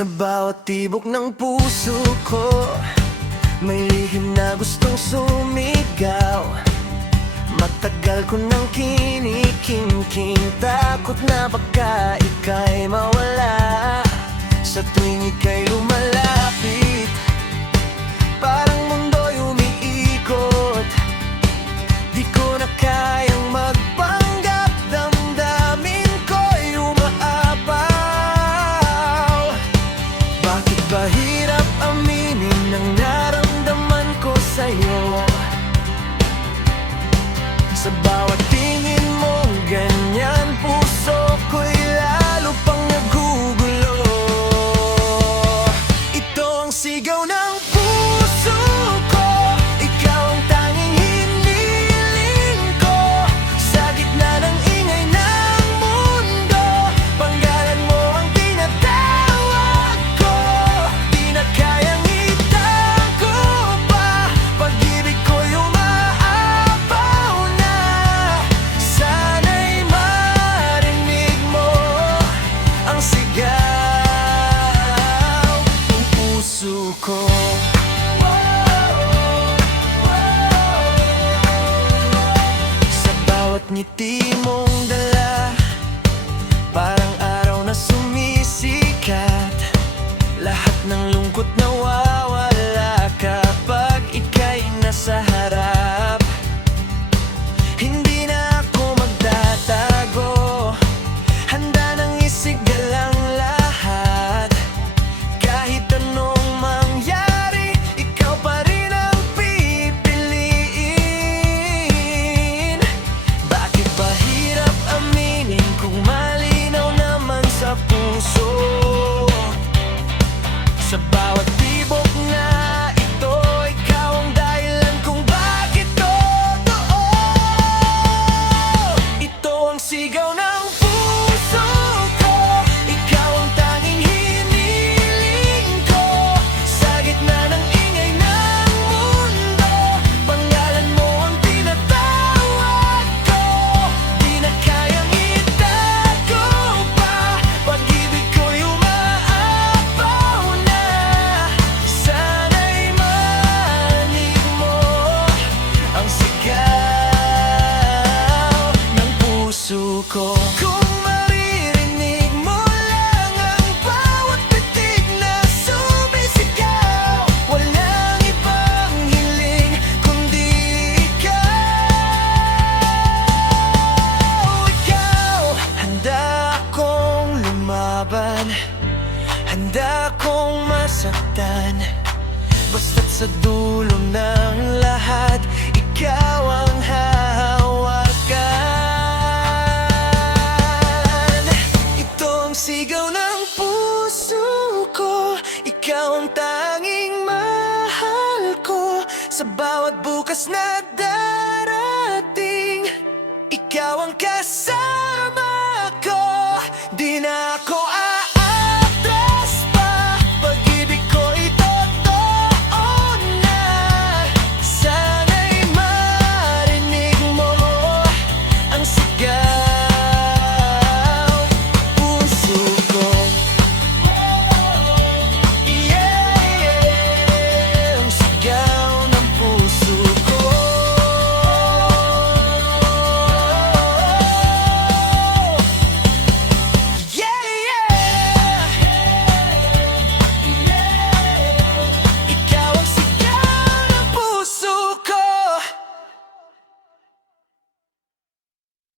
Sa bawat tibok ng puso ko, may lihim na gustong sumigaw. Matagal ko nang kinikimkim, takot na baka ika'y mawala. Sa tuwing ika'y lumalapit, parang mundo'y umiikot. Di ko na kayang magpanggap, damdamin ko'y umaapaw. Bakit ba hirap aminin ang naramdaman ko sa'yo? Sa bawat tingin mong ganyan, puso ko'y lalo pang nagugulo. Ito ang sigaw ng puso ko, ikaw ang tanging hiniling ko. Sa gitna ng ingay ng mundo, panggalan mo ang tinatawag ko. Di na kayang itago pa, pag-ibig ko'y umaapaw na. Sana'y marinig mo ang sigaw ng puso ko. Sa bawat ngiti mong dala, parang araw na sumisikat. Lahat ng lungkot nawawala kapag ika'y nasa harap. Hindi na ako magtatago, handa nang isigalang lahat. Kahit anong mangyari, ikaw pa rin ang pipiliin. Bakit ba hirap aminin kung malinaw naman sa puso? Sa bawat tibok na ito, ikaw ang dahilan kung bakit totoo. Ito ang sigaw ng puso ko, ikaw ang tanging hiniling ko. Sa gitna ng ingay ng mundo, pangalan mo ang tinatawag ko. Di na kayang itago pa, pag-ibig ko'y umaapaw na. Sana'y marinig mo ang sigaw ng puso ko. Kung maririnig mo lang ang bawat pitik na sumisigaw, walang ibang hiling kundi ikaw. Ikaw, handa akong lumaban, handa akong masaktan. Basta't sa dulo ng lahat, ikaw ang hahawakan. Ito ang sigaw ng puso ko, ikaw ang tanging mahal ko. Sa bawat bukas na darating, ikaw ang kasama ko. Di na ako